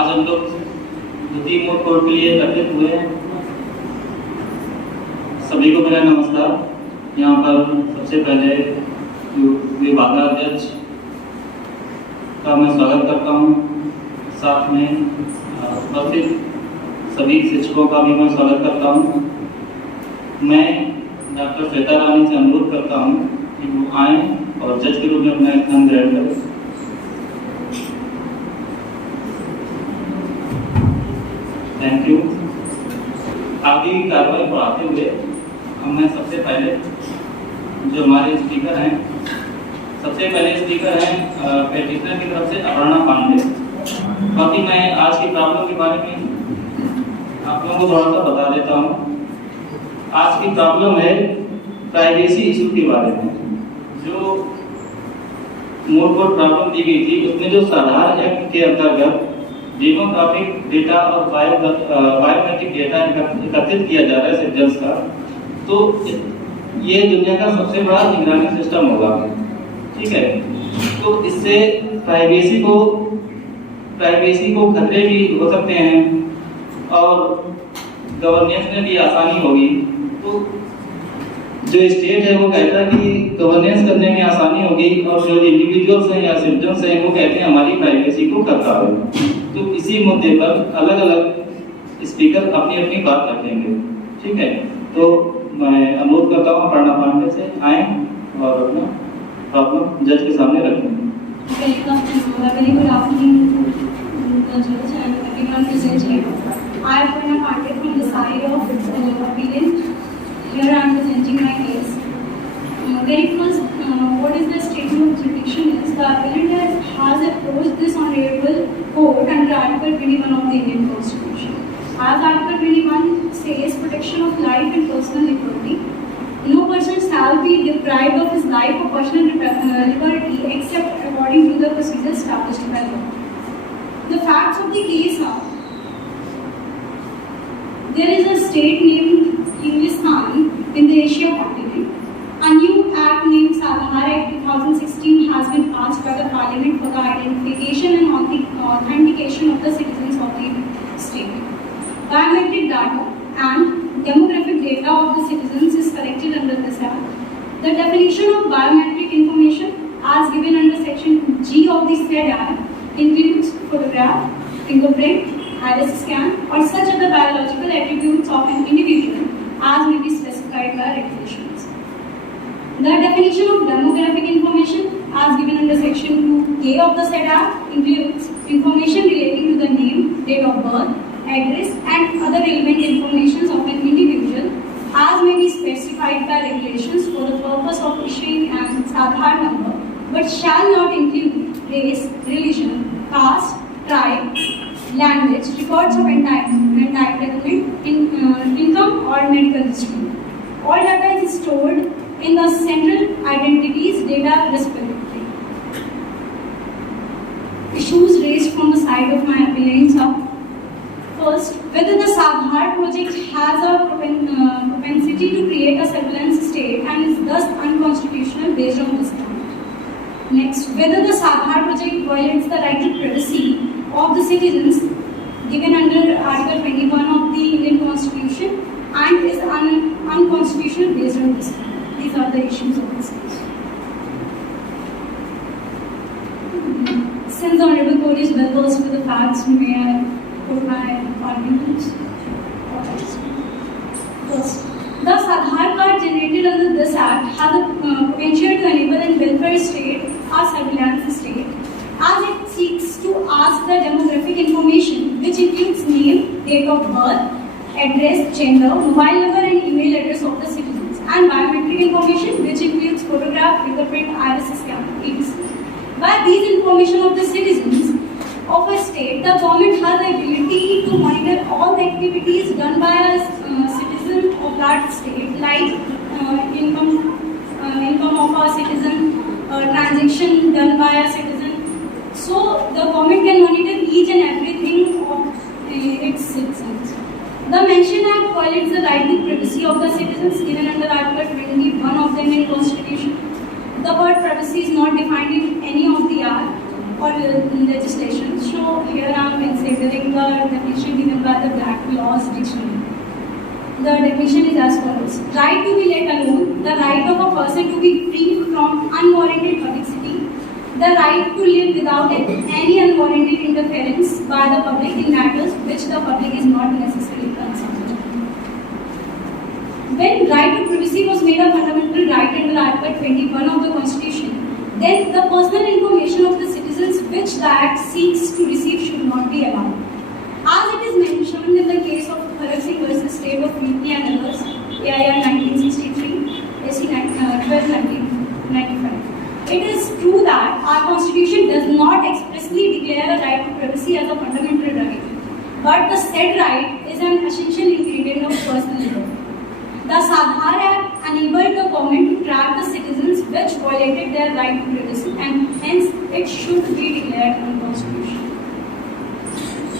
आज हम लोग द्वितीय मोड कोर्ट के लिए एकत्रित हुए हैं। सभी को मेरा नमस्कार। यहाँ पर सबसे पहले विभागाध्यक्ष का मैं स्वागत करता हूँ, साथ में उपस्थित सभी शिक्षकों का भी मैं स्वागत करता हूँ। मैं डॉक्टर श्वेता रानी से अनुरोध करता हूँ कि वो आएँ और जज के रूप में अपना स्थान ग्रहण करें। Thank you. आगे की कार्रवाई बढ़ाते हुए मैं सबसे पहले जो हमारे स्पीकर हैं, पेटिशनर की तरफ से अपर्णा पांडे। बाकी मैं आज की प्रॉब्लम के बारे में आप लोगों को थोड़ा सा बता देता हूँ। आज की प्रॉब्लम है प्राइवेसी इशू के बारे में। जो मोड कोड प्रॉब्लम दी गई थी उसमें जो आधार एक्ट के अंतर्गत डेमोग्राफिक डेटा और बायोमेट्रिक डेटा एकत्रित किया जा रहा है सिटीजन्स का, तो ये दुनिया का सबसे बड़ा निगरानी सिस्टम होगा। ठीक है, तो इससे प्राइवेसी को खतरे भी हो सकते हैं और गवर्नेंस में भी आसानी होगी। तो जो स्टेट है वो कहता है कि गवर्नेंस करने में आसानी होगी और जो इंडिविजुअल्स हैं या सिटीजन्स हैं वो कहते हैं हमारी प्राइवेसी को खतरा है। तो इसी मुद्दे पर अलग अलग स्पीकर अपनी अपनी बात रखेंगे। ठीक है, तो मैं अनुरोध करता हूँ अपर्णा पांडे से आए और अपना प्रॉब्लम जज के सामने रखें। Very good afternoon to the judge and everyone present here. I am Aparna Pandey from the side of appealant. Here I am presenting my case. Very first, what is the statement of jurisdiction is the appellant has approached this honorable court under Article 21 of the Indian Constitution. As Article 21 says, protection of life and personal liberty. No person shall be deprived of his life or personal liberty except according to the procedure established by law. The facts of the case are: there is a state named Hindustan in the Asia continent. A new act named Aadhaar Act 2016 has been passed by the Parliament for the identification and authentication of the citizens of the state. Biometric data and demographic data of the citizens is collected under this act. The definition of biometric information as given under section G of the said act includes photograph, fingerprint, iris scan or such other biological attributes of an individual as may be specified by regulations. The definition of demographic information as given under section 2A of the said act includes information relating to the name, date of birth, address and other relevant information of an individual as may be specified by regulations for the purpose of issuing an Aadhaar number, but shall not include race, religion, caste, tribe, language, records of entitlement, income or medical history. All data is stored in the central identities data respectively. Issues raised from the side of my appellants are: first, whether the Aadhaar project has a propensity to create a surveillance state and is thus unconstitutional based on this count. Next, whether the Aadhaar project violates the right to privacy of the citizens given under Article 21 of the Indian Constitution and is unconstitutional based on this count. These are the issues of this case. Since the Honorable Court is well versed with the facts, may I put my arguments? First, the Aadhaar card generated under this Act has the potential to enable a welfare state or surveillance state, as it seeks to ask the demographic information, which includes name, date of birth, address, gender, mobile number, and email address of the citizens, and biometric information, which includes photograph, fingerprint, iris scan, etc. By these information of the citizens of a state, the government has the ability to monitor all the activities done by a citizen of that state, like income of a citizen, transaction done by a citizen. So the government can monitor each and everything of its citizens. The mentioned act violates the right to privacy of the citizens given under Article 21 of the Indian Constitution. The word privacy is not defined in any of the act or legislation. So here I am considering the definition given by the Black Laws Dictionary. The definition is as follows: right to be let alone, the right of a person to be free from unwarranted publicity, the right to live without any unwarranted interference by the public in matters which the public is not necessarily concerned. When right to privacy was made a fundamental right under Article 21 of the Constitution, then the personal information of the citizens which the Act seeks to receive should not be allowed. As it is mentioned in the case of Bharat Singh versus State of UP and others, AIR 1963, SC 12 1995. It is true that our Constitution does not expressly declare a right to privacy as a fundamental right, but the said right is an essential ingredient of personal liberty. The Aadhaar Act enabled the government to track the citizens which violated their right to privacy, and hence it should be declared in the Constitution.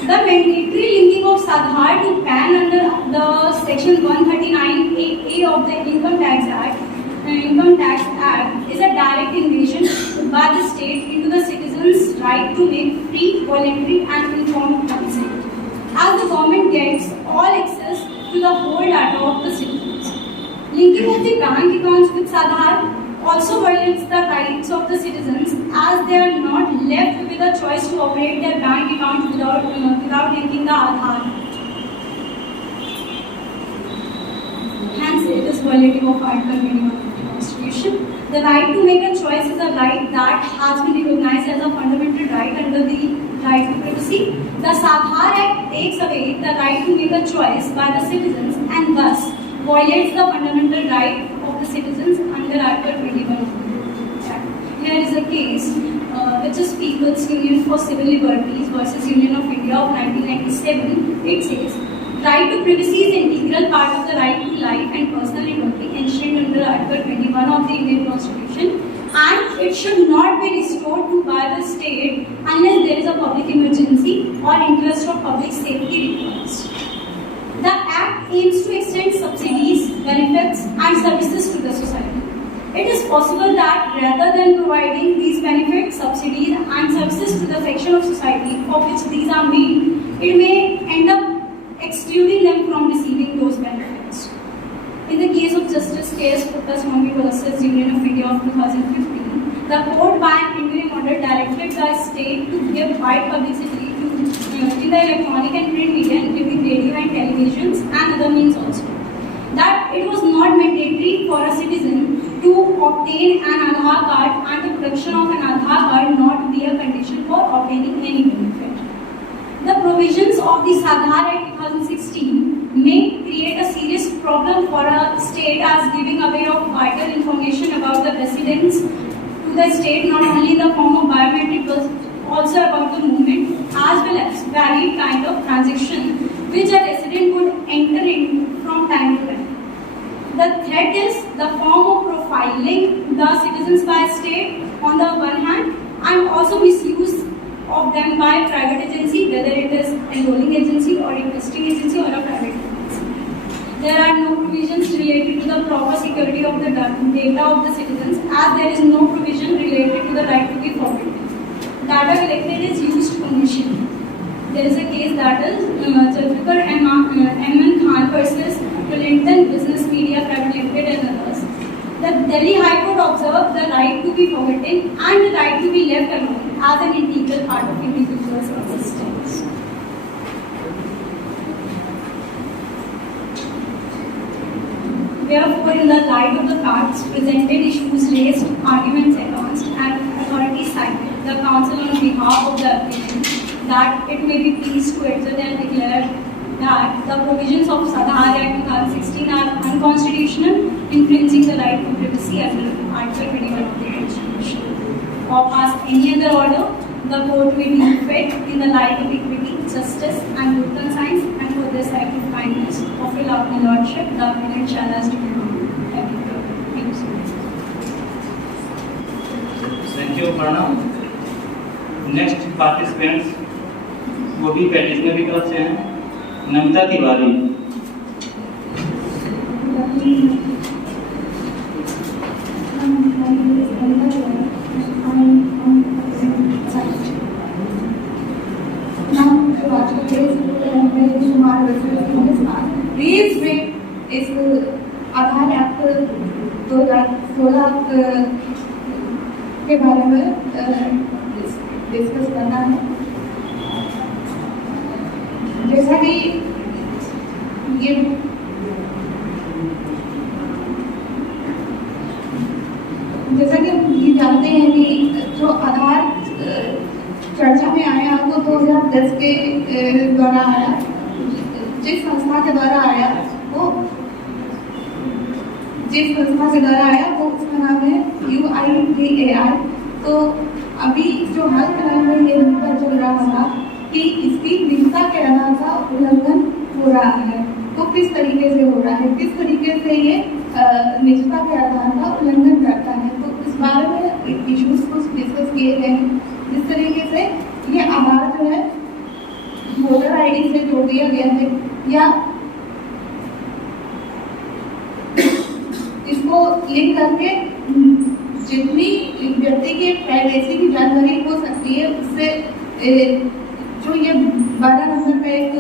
The mandatory linking of Aadhaar to PAN under the Section 139A of the Income Tax Act is a direct invasion by the state into the citizens' right to make free, voluntary and informed consent, as the government gets all access to the whole data of the citizens. Linking of the bank accounts with Aadhaar also violates the rights of the citizens, as they are not left with a choice to operate their bank account without linking the Aadhaar. Hence, it is violating of Article 21 of the Constitution. The right to make a choice is a right that has been recognized as a fundamental right under the right to privacy. The Aadhaar Act takes away the right to make a choice by the citizens and thus violates the fundamental right of the citizens under Article 21 of the Act. Here is a case which is People's Union for Civil Liberties versus Union of India of 1997. It says, right to privacy is an integral part of the right to life and personal liberty enshrined under Article 21 of the Indian Constitution, and it should not be restored to by the state unless there is a public emergency or interest of public safety requires. The Act aims to extend subsidies, benefits and services to the society. It is possible that rather than providing these benefits, subsidies and services to the section of society for which these are made, it may end up excluding them from receiving those benefits. In the case of Justice K.S. Puttaswamy versus Union of India of 2015, the court by an interim order directed the state to give wide publicity in the electronic and print media, including radio and televisions and other means also, that it was not mandatory for a citizen to obtain an Aadhaar card and the production of an Aadhaar card not be a condition for obtaining any benefit. The provisions of the Aadhaar Act 2016 may create a serious problem for a state as giving away of vital information about the residents to the state, not only in the form of biometric but also about the movement as well as varied kind of transaction which a resident would enter in from time to time. The threat is the form of profiling the citizens by state on the one hand, and also misuse of them by private agency, whether it is enrolling agency or investing agency or a private agency. There are no provisions related to the proper security of the data of the citizens, as there is no provision related to the right to be forwarded. Data collected is used commercially. There is a case that is Zulfikar M.N. Khan versus Clinton Business Media Private Limited and others. The Delhi High Court observed the right to be forgotten and the right to be left alone as an integral part of individual's existence. Therefore, in the light of the facts presented, issues raised, arguments advanced, and authorities cited, the Council on behalf of the applicant that it may be pleased to adjourn and declare that the provisions of Aadhaar Act 2016 are unconstitutional, infringing the right to privacy under Article 21 of the Constitution. Or pass any other order, the court will be fit in the light of equity, justice, and good conscience, and for this act of kindness of your lovely lordship, the applicant shall as to be known. Thank you so much. Thank you, Pranav. Next participants वो भी petitioner की तरफ से हैं, नमिता तिवारी। 2016 के बारे में discuss करना है। जैसा कि हम ये जानते हैं कि जो आधार चर्चा में आया वो 2010 के द्वारा आया, जिस संस्था के द्वारा आया वो उसका नाम है UIDAI। तो अभी जो हाल फिलहाल में ये मुद्दा चल रहा था कि इसकी निजता के आधार का उल्लंघन हो रहा है। तो किस तरीके से हो रहा है, किस तरीके से ये निजता के आधार का उल्लंघन करता है, तो इस बारे में इश्यूज कुछ डिस्कस किए गए हैं। जिस तरीके से ये आधार जो है वोटर ID से जोड़ दिया गया है, या इसको लिंक करके जितनी व्यक्ति की प्राइवेसी की जानकारी हो सकती है उससे जो ये 12 नंबर का एक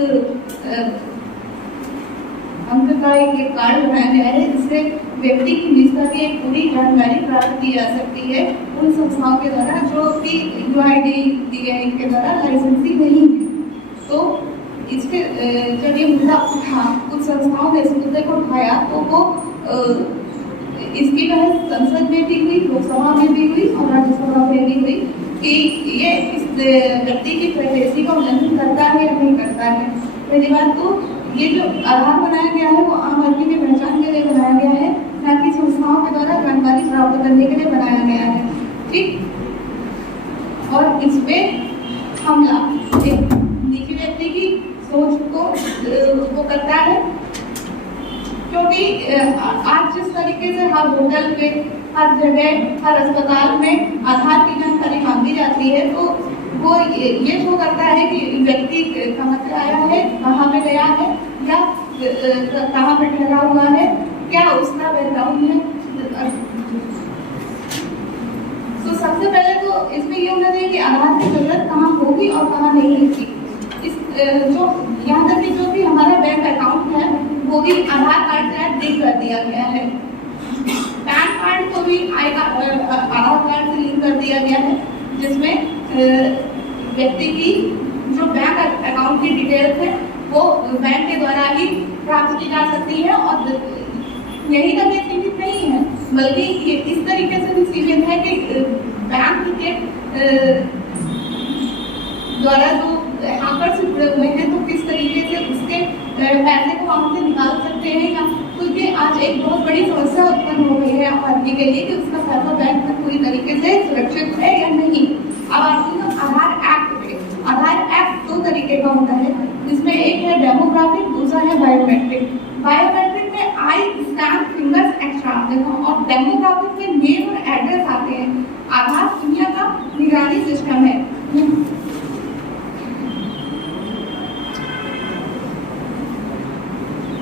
अंक का एक कार्ड बनाया गया है, जिससे व्यक्ति की निजता की एक पूरी जानकारी प्राप्त की जा सकती है उन संस्थाओं के द्वारा जो कि UIDAI के द्वारा लाइसेंसी नहीं है। तो इसके जब ये मुद्दा उठा, कुछ संस्थाओं ने इस मुद्दे को उठाया, तो वो इसकी बहस संसद में भी हुई, लोकसभा में भी हुई और राज्यसभा में भी हुई कि ये इस व्यक्ति की प्राइवेसी का उल्लंघन करता है या नहीं करता है। पहली बात तो ये जो आधार बनाया गया है वो आम आदमी की पहचान के लिए बनाया गया है, ना कि संस्थाओं के द्वारा जानकारी प्राप्त करने के लिए बनाया गया है। ठीक, और इस पे हमला एक निजी व्यक्ति की सोच को वो करता है, क्योंकि आज जिस तरीके से हर होटल पे, हर जगह, हर अस्पताल में आधार की जानकारी मांगी जाती है, तो वो ये शो करता है कि व्यक्ति कहाँ से आया है, कहाँ पे गया है, या कहाँ पे ठहरा हुआ है, क्या उसका बैकग्राउंड है। तो सबसे पहले तो इसमें ये होना चाहिए कि आधार की जरूरत कहाँ होगी और कहाँ नहीं होगी। इस जो यहाँ तक कि जो भी हमारा बैंक अकाउंट है वो भी आधार कार्ड से लिंक कर दिया गया है। पैन कार्ड को भी आधार कार्ड से लिंक कर दिया गया है, जिसमें व्यक्ति की जो बैंक अकाउंट की डिटेल्स है वो बैंक के द्वारा ही प्राप्त की जा सकती है। और यही तक ये सीमित नहीं है, बल्कि ये इस तरीके से भी सीमित है कि बैंक के द्वारा जो हैकर से जुड़े हुए हैं तो किस तरीके से उसके पैसे को वहां से निकाल सकते हैं, या क्योंकि आज एक बहुत बड़ी समस्या उत्पन्न हो गई है आम आदमी के लिए कि उसका पैसा बैंक में पूरी तरीके से सुरक्षित है या नहीं। अब आती है आधार एक्ट पे। आधार एक्ट दो तरीके का होता है, जिसमें एक है डेमोग्राफिक, दूसरा है बायोमेट्रिक। बायोमेट्रिक में आई स्कैन फिंगर्स एक्स्ट्रा आते हैं और डेमोग्राफिक में नेम और एड्रेस आते हैं। आधार दुनिया का निगरानी सिस्टम है।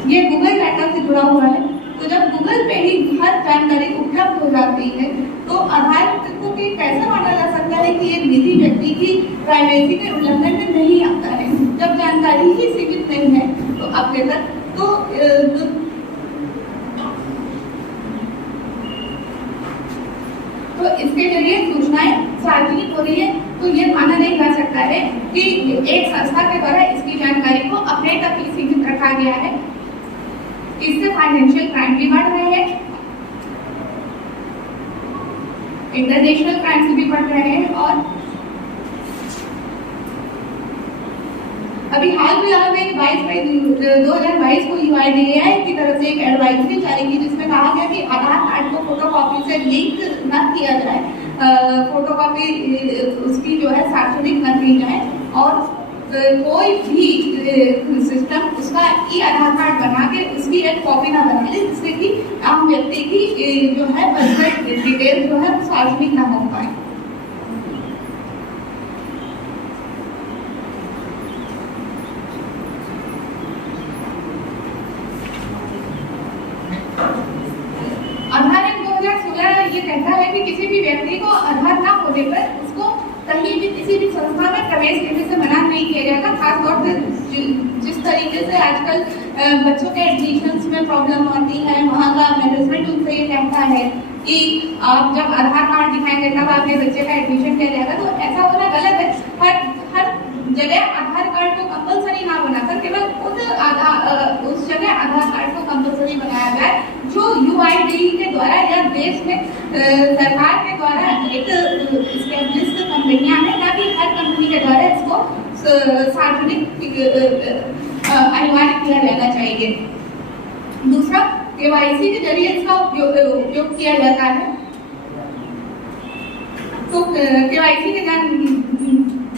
ये गूगल डाटा से जुड़ा हुआ है, तो जब गूगल पे ही हर जानकारी उपलब्ध हो जाती है तो आधार को कैसे माना जा सकता है कि एक निजी व्यक्ति की प्राइवेसी के उल्लंघन में नहीं आता है, जब जानकारी ही सीमित नहीं है। तो अब तक तो इसके जरिए सूचनाएं सार्वजनिक हो रही है, तो ये माना नहीं जा सकता है कि एक संस्था के द्वारा इसकी जानकारी को अपने तक ही सीमित रखा गया है। इससे फाइनेंशियल क्राइम भी बढ़ रहे हैं, इंटरनेशनल क्राइम्स भी बढ़ रहे हैं। और अभी हाल फिलहाल में 2022 को UIDAI की तरफ से एक एडवाइजरी जारी की, जिसमें कहा गया कि आधार कार्ड को फोटोकॉपी से लिंक न किया जाए, फोटोकॉपी उसकी जो है सार्वजनिक न की जाए, और कोई भी सिस्टम उसका ई आधार कार्ड बना के उसकी एक कॉपी ना बना ले, जिससे कि आम व्यक्ति की जो है पर्सनल डिटेल जो है सार्वजनिक ना हो पाए। आधार एक्ट 2016 ये कहता है कि किसी भी व्यक्ति को आधार ना होने पर उसको कहीं भी किसी भी संस्था में प्रवेश देने से मना नहीं किया जाएगा। खासतौर से जिस तरीके से आजकल बच्चों के एडमिशन्स में प्रॉब्लम होती है। वहाँ का मैनेजमेंट उनसे ये कहता है कि आप जब आधार कार्ड दिखाएंगे तब आपके बच्चे का एडमिशन किया जाएगा। तो ऐसा होना गलत है। हर जगह आधार कार्ड को कंपलसरी ना बनाकर केवल उस जगह आधार कार्ड को कंपलसरी बनाया जाए जो UIDAI के द्वारा या देश में सरकार के द्वारा एक एस्टेब्लिश्ड कंपनियां हैं, ताकि हर कंपनी के द्वारा इसको सार्वजनिक अनिवार्य किया जाना चाहिए। दूसरा, KYC के जरिए इसका उपयोग किया जाता है। तो KYC के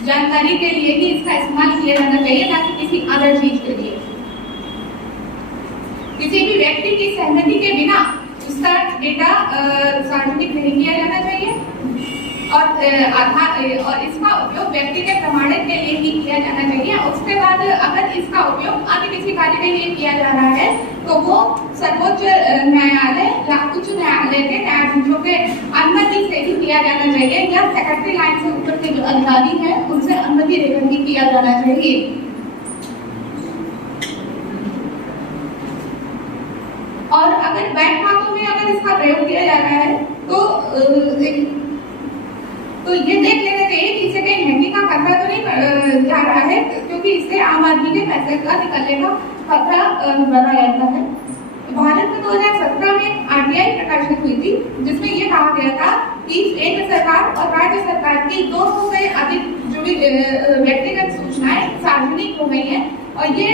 जानकारी के लिए ही इसका इस्तेमाल किया जाना चाहिए, ना कि किसी अदर चीज के लिए। किसी भी व्यक्ति की सहमति के बिना उसका डेटा सार्वजनिक नहीं किया जाना चाहिए और इसका उपयोग व्यक्ति के प्रमाणित के लिए ही किया जाना चाहिए। उसके बाद अगर इसका उपयोग अन्य किसी कार्य के लिए किया जा रहा है तो वो सर्वोच्च न्यायालय या उच्च न्यायालय के न्यायाधीशों के अनुमति से ही किया जाना चाहिए, या सेक्रेटरी लाइन से ऊपर के जो अधिकारी हैं उनसे अनुमति लेकर ही किया जाना चाहिए। और अगर बैंक खातों में अगर इसका प्रयोग किया जा रहा है तो ये देख लेना चाहिए कि इसे कहीं हैकिंग का खतरा तो नहीं जा रहा है, क्योंकि इससे आम आदमी के पैसे का निकलने का खतरा बना रहता है। भारत में 2017 में RTI प्रकाशित हुई थी, जिसमें ये कहा गया था कि केंद्र सरकार और राज्य सरकार की 200 से अधिक जुड़ी व्यक्तिगत सूचनाएं सार्वजनिक हो गई हैं, और ये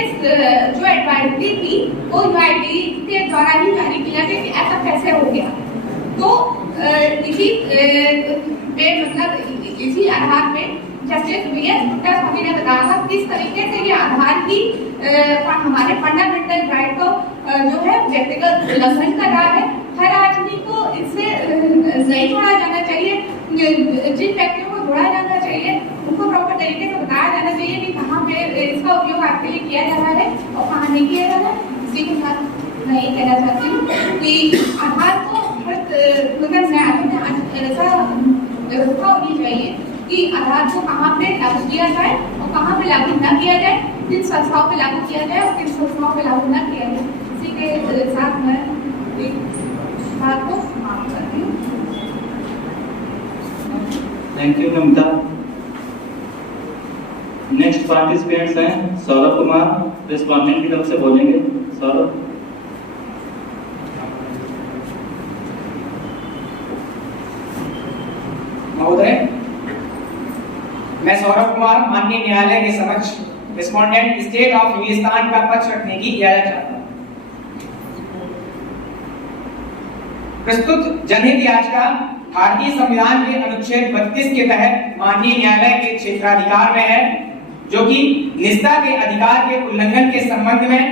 जो एडवाइजरी थी वो UIDAI के द्वारा ही जारी किया गया कि ऐसा कैसे हो गया। तो इसी आधार पे जस्टिस VS गुप्ता स्वामी ने बताया था किस तरीके से ये आधार की हमारे फंडामेंटल राइट को जो है व्यक्तिगत उल्लंघन कर रहा है। हर आदमी को इससे नहीं जोड़ा जाना चाहिए। जिन व्यक्तियों को जोड़ा जाना चाहिए उनको प्रॉपर तरीके से बताया जाना चाहिए कि कहाँ पे इसका उपयोग आपके लिए किया जा रहा है और कहाँ नहीं किया जा रहा है। इसी के साथ मैं ये कहना चाहती हूँ कि आधार को मतलब न्यायालय में ऐसा व्यवस्था होनी चाहिए कि आधार को कहाँ पे लागू किया जाए और कहाँ पे लागू न किया जाए, किन संस्थाओं पे लागू किया जाए और किन संस्थाओं पे लागू न किया जाए। इसी के साथ मैं एक बात को समाप्त करती हूँ। Thank you Mamta. Next participants हैं सौरभ कुमार, रिस्पोंडेंट की तरफ से बोलेंगे। सौरभ। महोदय, मैं सौरभ कुमार माननीय न्यायालय के समक्ष रिस्पोंडेंट स्टेट ऑफ हिंदुस्तान का पक्ष रखने की इजाजत चाहता हूं। प्रस्तुत जनहित याचिका भारतीय संविधान के अनुच्छेद 32 के तहत माननीय न्यायालय के क्षेत्राधिकार में है, जो कि निजता के अधिकार के उल्लंघन के संबंध में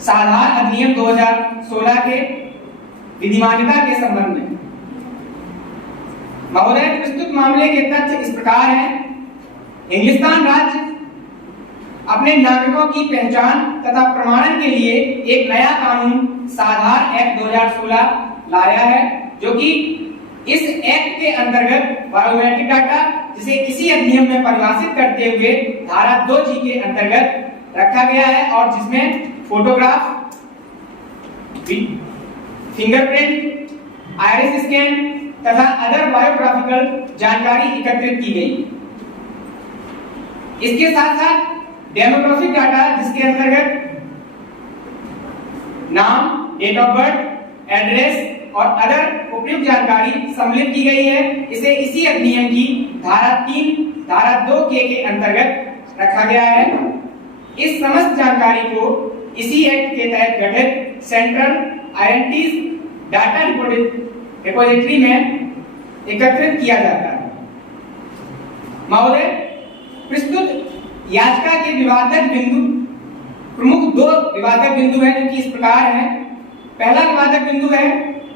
साधारण अधिनियम 2016 के विधिमान्यता के संबंध में। महोदय, प्रस्तुत मामले के तथ्य इस प्रकार हैं। हिंदुस्तान राज्य अपने नागरिकों की पहचान तथा प्रमाणन के लिए एक नया कानून साधारण एक्ट 2016 लाया है, जो कि इस एक्ट के अंतर्गत बायोमेट्रिक डाटा, जिसे इसी अधिनियम में परिभाषित करते हुए धारा 2G के अंतर्गत रखा गया है, और जिसमें फोटोग्राफ, फिंगरप्रिंट, आइरिस स्कैन तथा अदर बायोग्राफिकल जानकारी एकत्रित की गई। इसके साथ साथ डेमोग्राफिक डाटा, जिसके अंतर्गत नाम, डेट ऑफ बर्थ, एड्रेस और अदर उपयुक्त जानकारी सम्मिलित की गई है। इसे इसी अधिनियम की धारा 3, धारा 2K के अंतर्गत रखा गया है। इस समस्त जानकारी को इसी एक्ट के तहत गठित सेंट्रल आइडेंटिटी डाटा रिपोजिटरी में एकत्रित किया जाता है। महोदय, प्रस्तुत याचिका के विवादक बिंदु, प्रमुख 2 विवादक बिंदु हैं, जो कि इस प्रकार हैं। पहला विवादक बिंदु है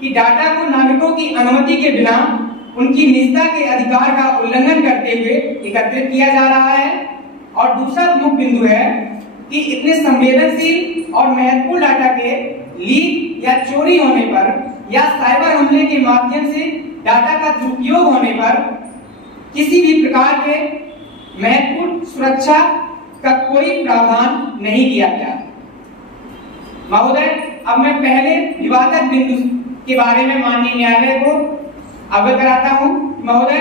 कि डाटा को नागरिकों की अनुमति के बिना उनकी निजता के अधिकार का उल्लंघन करते हुए एकत्रित किया जा रहा है। और दूसरा प्रमुख बिंदु है कि इतने संवेदनशील और महत्वपूर्ण डाटा के लीक या चोरी होने पर या साइबर हमले के माध्यम से डाटा का दुरुपयोग होने पर किसी भी प्रकार के महत्वपूर्ण सुरक्षा का कोई प्रावधान नहीं किया गया। महोदय, अब मैं पहले विवादक बिंदु के बारे में माननीय न्यायालय को अवगत कराता हूं। महोदय,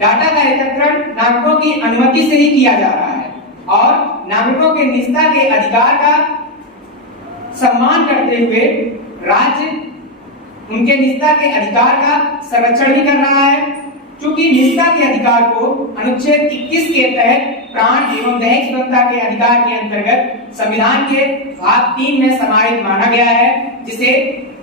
डाटा का एकत्रण नागरिकों की अनुमति से ही किया जा रहा है और नागरिकों के निजता के अधिकार का सम्मान करते हुए राज्य उनके निजता के अधिकार का संरक्षण भी कर रहा है। चूंकि निजता के अधिकार को अनुच्छेद 21 के तहत प्राण एवं दैहिक स्वतंत्रता के अधिकार के अंतर्गत संविधान के भाग 3 में समाहित माना गया है, जिसे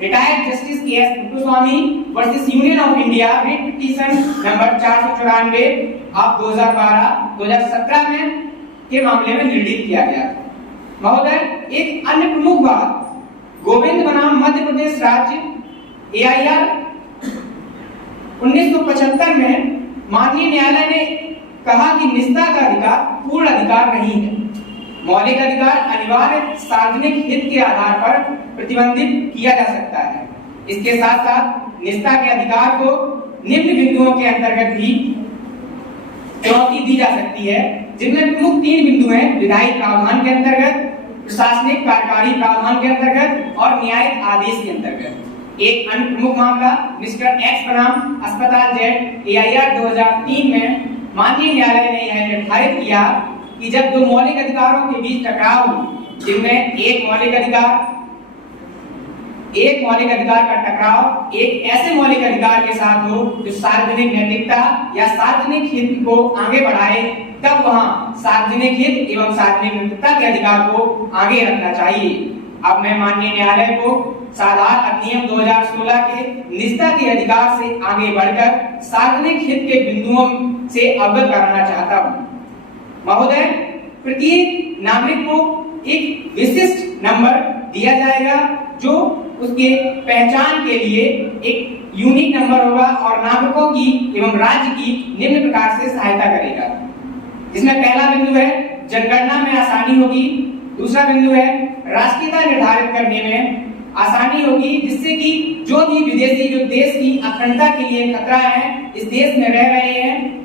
retired justice K S. Kuttuswamy versus union of India writ petition number 494 of 2012-2017 में के मामले में निर्णित किया गया। महोदय, एक अन्य प्रमुख बात, गोविंद बनाम मध्य प्रदेश राज्य AIR 1975 में माननीय न्यायालय ने कहा कि निजता का अधिकार पूर्ण अधिकार नहीं है। मौलिक अधिकार अनिवार्य सार्वजनिक हित के आधार पर प्रतिबंधित किया जा सकता है। इसके साथ साथ निजता के अधिकार को निम्न बिंदुओं के अंतर्गत भी चुनौती दी जा सकती है, जिनमें प्रमुख 3 बिंदु हैं: विधायी प्रावधान के अंतर्गत, प्रशासनिक कार्यकारी प्रावधान के अंतर्गत और न्यायिक आदेश के अंतर्गत। एक अन्य प्रमुख मामला मिस्टर एक्स बनाम अस्पताल जेड AIR 2003 में माननीय न्यायालय ने यह निर्धारित किया कि जब दो मौलिक अधिकारों के बीच टकराव हो, जिनमें एक मौलिक अधिकार का टकराव एक ऐसे मौलिक अधिकार के साथ हो जो सार्वजनिक नैतिकता या सार्वजनिक हित को आगे बढ़ाए, तब वहां सार्वजनिक हित एवं सार्वजनिक नैतिकता के अधिकार को आगे रखना चाहिए। अब मैं माननीय न्यायालय को साधारण अधिनियम 2016 के निजता के अधिकार से आगे बढ़कर सार्वजनिक हित के बिंदुओं से अवगत कराना चाहता हूं। महोदय, प्रत्येक नागरिक को एक विशिष्ट नंबर दिया जाएगा जो उसके पहचान के लिए एक यूनिक नंबर होगा और नागरिकों की एवं राज्य की निम्न प्रकार से सहायता करेगा, जिसमें पहला बिंदु है जनगणना में आसानी होगी। दूसरा बिंदु है राष्ट्रीयता निर्धारित करने में आसानी होगी, जिससे कि जो भी विदेशी जो देश की अखंडता के लिए खतरा है, इस देश में रह रहे हैं,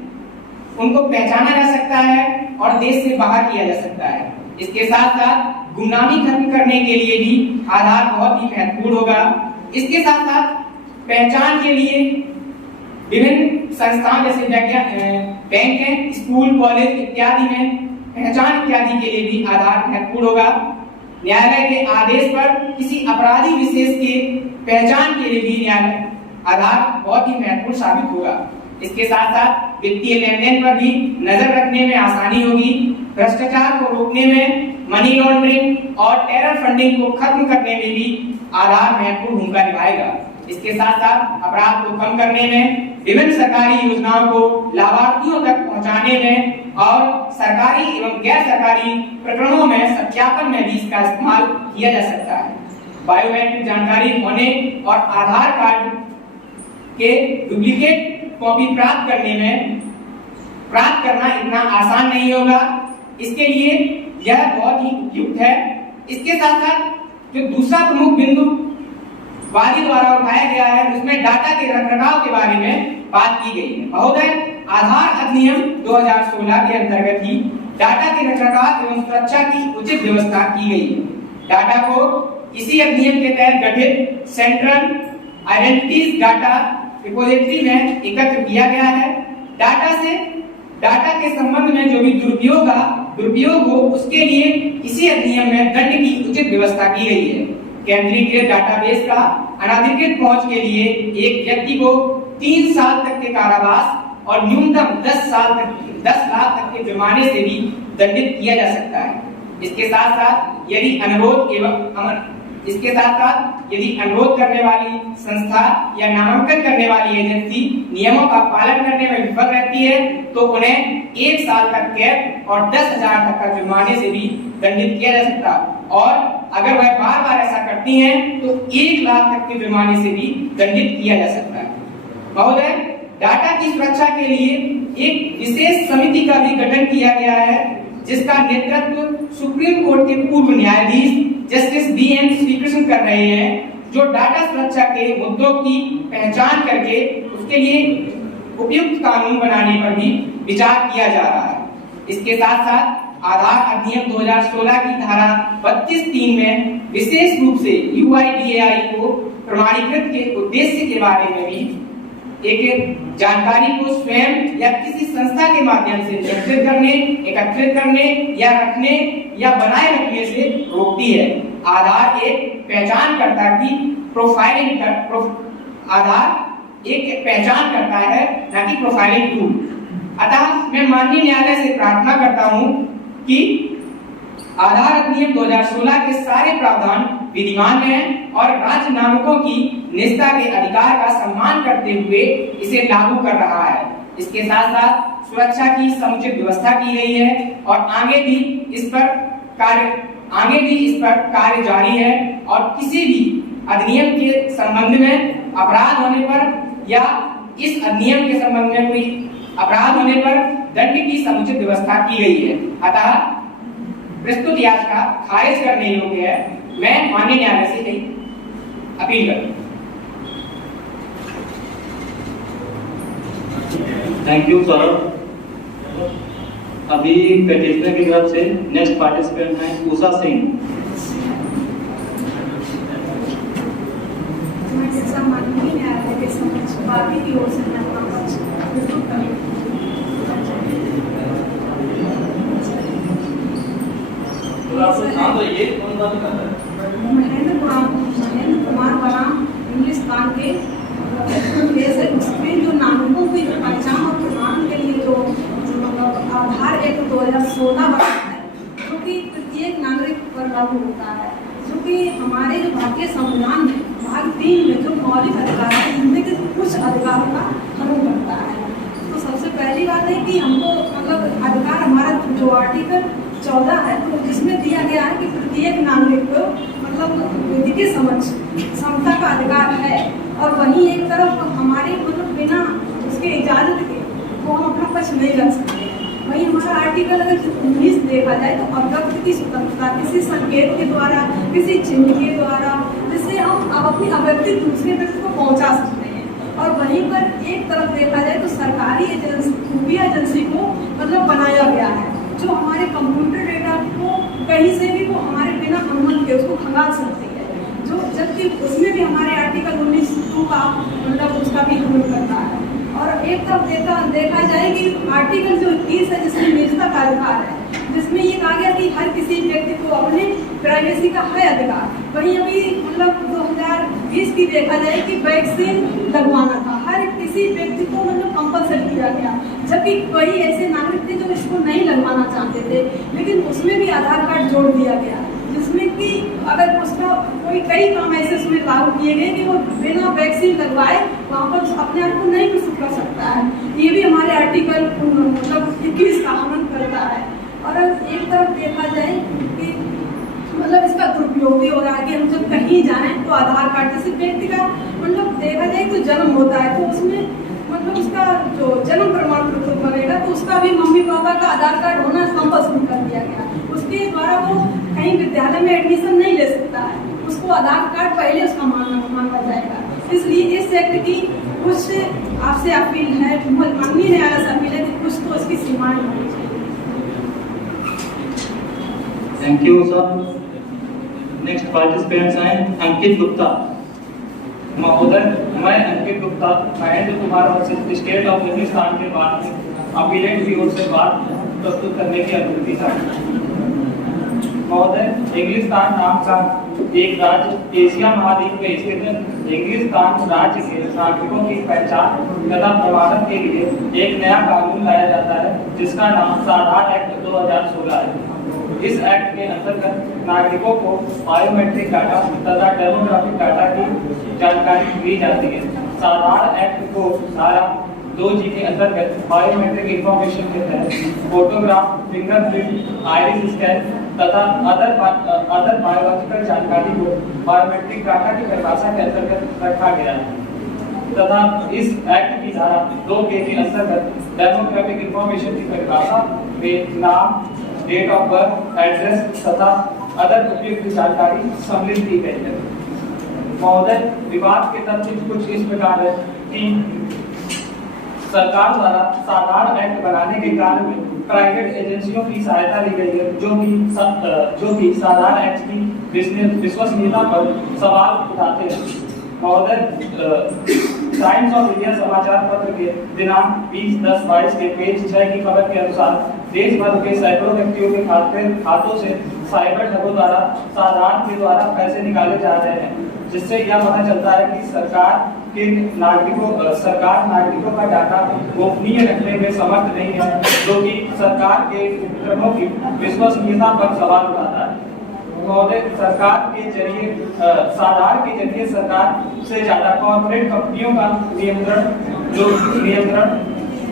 उनको पहचाना जा सकता है और देश से बाहर किया जा सकता है। इसके साथ साथ गुमनामी खत्म करने के लिए भी आधार बहुत ही महत्वपूर्ण होगा। इसके साथ साथ पहचान के लिए विभिन्न संस्थान जैसे बैंक है, स्कूल, कॉलेज इत्यादि में पहचान इत्यादि के लिए भी आधार महत्वपूर्ण होगा। न्यायालय के आदेश पर किसी अपराधी विशेष के पहचान के लिए भी न्यायालय आधार बहुत ही महत्वपूर्ण साबित होगा। इसके साथ साथ वित्तीय लेन देन पर भी नजर रखने में आसानी होगी, भ्रष्टाचार को रोकने में, मनी लॉन्ड्रिंग और टेरर फंडिंग को खत्म करने में भी आधार महत्वपूर्ण भूमिका निभाएगा। इसके साथ साथ अपराध को कम करने में, विभिन्न सरकारी योजनाओं को लाभार्थियों तक पहुंचाने में और सरकारी एवं गैर सरकारी प्रकरणों में सत्यापन में भी इसका इस्तेमाल किया जा सकता है। बायोमेट्रिक जानकारी होने और आधार कार्ड के डुप्लीकेट कॉपी प्राप्त करना इतना आसान नहीं होगा, इसके लिए यह बहुत ही उपयुक्त है। इसके साथ साथ जो दूसरा प्रमुख बिंदु वादी द्वारा उठाया गया है, उसमें डाटा के रखरखाव के बारे में बात की गई है। महोदय, आधार अधिनियम 2016 के अंतर्गत ही डाटा के रखरखाव एवं सुरक्षा की उचित व्यवस्था की गई है। डाटा को इसी अधिनियम के तहत गठित सेंट्रल आइडेंटिटीज डाटा रिपोजिटरी में एकत्र किया गया है। डाटा के संबंध में जो भी दुरुपयोग हो उसके लिए इसी अधिनियम में दंड की उचित व्यवस्था की गई है। केंद्रीकृत डाटाबेस का अनाधिकृत पहुंच के लिए एक व्यक्ति को 3 साल तक के कारावास और न्यूनतम 10 लाख तक के जुर्माने से भी दंडित किया जा सकता है। इसके साथ साथ यदि अनुरोध करने वाली संस्था या नामांकन करने वाली एजेंसी नियमों का पालन करने में विफल रहती है तो उन्हें 1 साल तक कैद और 10,000 तक का जुर्माने से भी दंडित किया जा सकता है, और अगर वह बार-बार ऐसा करती हैं तो 1 लाख तक के जुर्माने से भी दंडित किया जा सकता है। महोदय, डाटा की सुरक्षा के लिए एक विशेष समिति का भी गठन किया गया है, जिसका नेतृत्व सुप्रीम कोर्ट के पूर्व न्यायाधीश जस्टिस BN श्रीकृष्ण कर रहे हैं, जो डाटा सुरक्षा के मुद्दों की पहचान करके उसके लिए उपयुक्त कानून बनाने पर भी विचार किया जा रहा है। इसके साथ साथ आधार अधिनियम 2016 की धारा 32(3) में विशेष रूप से UIDAI को प्रमाणीकृत के उद्देश्य के बारे में भी एक जानकारी को स्वयं या किसी संस्था के माध्यम से एकत्रित करने या रखने या बनाए रखने से रोकती है। आधार एक पहचानकर्ता की प्रोफाइलिंग आधार एक पहचान करता है, न कि प्रोफाइलिंग टूल। अतः मैं माननीय न्यायालय से प्रार्थना करता हूं कि आधार अधिनियम 2016 के सारे प्रावधान विधिमान हैं और राज्य नागरिकों की निजता के अधिकार का सम्मान करते हुए इसे लागू कर रहा है। इसके साथ साथ सुरक्षा की समुचित व्यवस्था की गई है और आगे भी इस पर कार्य जारी है और किसी भी अधिनियम के संबंध में अपराध होने पर या इस अधिनियम के संबंध में कोई अपराध होने पर दंड की समुचित व्यवस्था की गई है। अतः प्रस्तुत याचिका खारिज करने योग्य है। मैं माननीय न्यायालय से यही अपील करता हूं। Thank you sir. अभी पेटिशनर की तरफ से नेक्स्ट पार्टिसिपेंट है उषा सिंह। माननीय न्यायालय के समक्ष वादी की ओर से मैं अपना पक्ष प्रस्तुत करूं। महेंद्र कुमार बराम इंग्लिस्तान के उसमें जो नागरिकों की पहचान और प्रमाण के लिए जो आधार एक्ट 2016 बना है, जो कि प्रत्येक नागरिक पर लागू होता है, जो कि हमारे जो भारतीय संविधान में भाग 3 में जो मौलिक अधिकार है उनमें के कुछ अधिकारों का हनन करता है। तो सबसे पहली बात है कि हमको मतलब अधिकार हमारा जो आर्टिकल 14 है तो जिसमें दिया गया है कि प्रत्येक नागरिक को मतलब विधि के समक्ष समता का अधिकार है और वहीं एक तरफ हमारे मतलब बिना उसके इजाजत के वो हम अपना पक्ष नहीं रख सकते। वहीं हमारा आर्टिकल अगर 19 देखा जाए तो अभिव्यक्ति की स्वतंत्रता किसी संकेत के द्वारा, किसी चिन्ह के द्वारा, जिससे हम अपनी अभिव्यक्ति दूसरे व्यक्ति को पहुंचा सकते हैं। और वहीं पर एक तरफ देखा जाए तो सरकारी खुफिया एजेंसी को मतलब बनाया गया है जो हमारे कंप्यूटर डेटा को कहीं से भी वो हमारे बिना अनुमति के उसको खंगाल सकती है, जो जबकि उसमें भी हमारे आर्टिकल 19(2) का मतलब उसका भी हनन करता है। और एक तरफ देखा जाए कि आर्टिकल जो 21 है जिसमें निजता का अधिकार है, जिसमें ये कहा गया कि हर किसी व्यक्ति को अपने प्राइवेसी का है अधिकार। वहीं अभी मतलब 2020 की देखा जाए कि वैक्सीन लगवाना था, हर किसी व्यक्ति को मतलब कंपलसरी किया गया, जबकि कई ऐसे नागरिक थे जो इसको नहीं लगवाना चाहते थे, लेकिन उसमें भी आधार कार्ड जोड़ दिया गया, जिसमें कि अगर उसका कोई कई काम ऐसे उसमें लागू किए गए कि वो बिना वैक्सीन लगवाए वहाँ पर अपने आप को नहीं महसूस कर सकता है। ये भी हमारे आर्टिकल मतलब 21 का हनन करता है। और एक तरफ देखा जाए कि मतलब इसका दुरुपयोग भी हो रहा है कि हम जब कहीं जाएं तो आधार कार्ड जैसे व्यक्ति का मतलब देखा जाए तो जन्म होता है तो उसमें मतलब उसका जो जन्म प्रमाण पत्र बनेगा तो उसका भी मम्मी पापा का आधार कार्ड होना कंपल्सरी कर दिया गया। उसके द्वारा वो कहीं विद्यालय में एडमिशन नहीं ले सकता है, उसको आधार कार्ड पहले उसका माना जाएगा। इसलिए इस एक्ट की कुछ आपसे अपील है, माननीय न्यायालय से अपील है कि कुछ तो इसकी सीमाएं होनी चाहिए। Thank you sir. Next participants हैं अंकित गुप्ता। महोदय, मैं अंकित गुप्ता महेंद्र कुमार और स्टेट ऑफ इंग्लिस्तान के बाद अपीलेट की ओर से बात प्रस्तुत करने की अनुमति चाहता हूं। महोदय, इंग्लिस्तान नाम का एक राज्य एशिया महाद्वीप में स्थित है। इंग्लिस्तान राज्य के नागरिकों की पहचान तथा प्रमाणन के लिए एक नया कानून लाया जाता है जिसका नाम आधार एक्ट 2016 है। इस एक्ट के अंतर्गत नागरिकों को बायोमेट्रिक डाटा तथा डेमोग्राफिक डाटा की जानकारी दी जाती है। आधार एक्ट को धारा 2G के अंतर्गत बायोमेट्रिक इंफॉर्मेशन के तहत फोटोग्राफ, फिंगरप्रिंट, आइरिस स्कैन तथा अदर बायोलॉजिकल जानकारी को बायोमेट्रिक डाटा की परिभाषा के अंतर्गत रखा गया है तथा इस एक्ट की धारा 2K के अंतर्गत डेमोग्राफिक इंफॉर्मेशन की परिभाषा में नाम, डेट ऑफ बर्थ, एड्रेस तथा अदर उपयुक्त जानकारी सम्मिलित की गई है। महोदय, विवाद के तथ्य कुछ इस प्रकार है कि सरकार द्वारा आधार एक्ट बनाने के कार्य में प्राइवेट एजेंसियों की सहायता ली गई है जो कि साधारण एक्ट की विश्वसनीयता पर सवाल उठाते हैं। महोदय, टाइम्स ऑफ इंडिया समाचार पत्र के दिनांक 20/10/22 के पेज 6 की खबर के अनुसार देश भर के सैकड़ों व्यक्तियों के खातों से साइबर ठगों द्वारा साधारण के द्वारा पैसे निकाले जा रहे हैं, जिससे यह पता चलता है कि सरकार नागरिकों का डाटा गोपनीय रखने में समर्थ नहीं है, जो कि सरकार के उपक्रमों की विश्वसनीयता पर सवाल उठाता है। महोदय, सरकार के जरिए सरकार से ज्यादा कॉर्पोरेट कंपनियों का नियंत्रण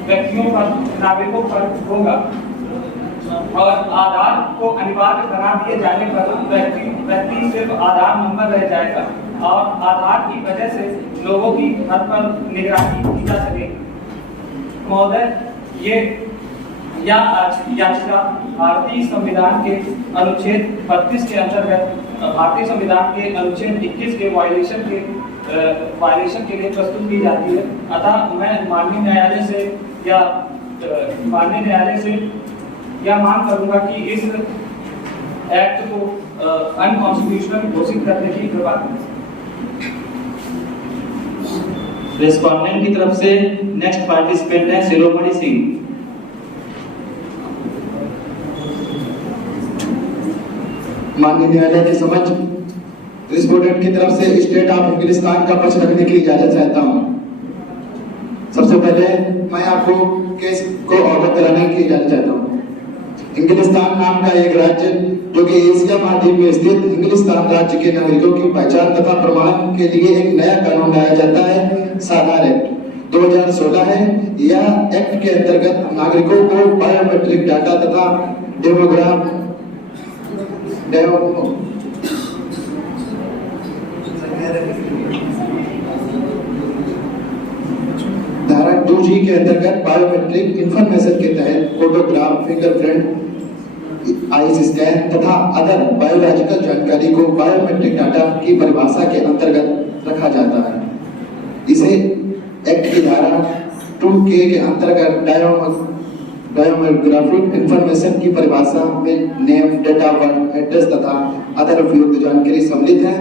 व्यक्तियों पर, नागरिकों पर होगा और आधार को अनिवार्य बना दिए जाने पर व्यक्ति सिर्फ आधार नंबर रह जाएगा और आधार की वजह से लोगों की हद पर निगरानी की जा सकेगी। महोदय, याचिका भारतीय संविधान के अनुच्छेद 32 के अंतर्गत भारतीय संविधान के अनुच्छेद 21 के वायलेशन के लिए प्रस्तुत की जाती है। अतः मैं माननीय न्यायालय से यह मांग करूंगा कि इस एक्ट को अनकॉन्स्टिट्यूशनल घोषित करने की कृपा करें। रेस्पोंडेंट की तरफ से नेक्स्ट पार्टिसिपेंट है शिरोमणि सिंह। माननीय न्यायालय के समक्ष रिस्पोंडेंट की तरफ से स्टेट ऑफ इंग्लिस्तान का पक्ष रखने की इजाजत चाहता हूं। सबसे पहले मैं आपको केस को अवगत कराने की इजाजत चाहता हूं। इंग्लिस्तान नाम का एक राज्य जो कि एशिया महाद्वीप में स्थित इंग्लिस्तान राज्य के नागरिकों की पहचान तथा प्रमाण के लिए एक नया कानून लाया जाता है, साधार एक्ट 2016 है। यह एक्ट के अंतर्गत नागरिकों को बायोमेट्रिक डाटा तथा धारा 2G के अंतर्गत बायोमेट्रिक इंफॉर्मेशन के तहत फोटोग्राफ, फिंगरप्रिंट, आइस स्कैन तथा अदर बायोलॉजिकल जानकारी को बायोमेट्रिक डाटा की परिभाषा के अंतर्गत रखा जाता है। इसे एक्ट की धारा 2K के अंतर्गत बायोमेट्रिक इंफॉर्मेशन की परिभाषा में name, date of birth, address तथा अदर उपयुक्त जानकारी सम्मिलित है।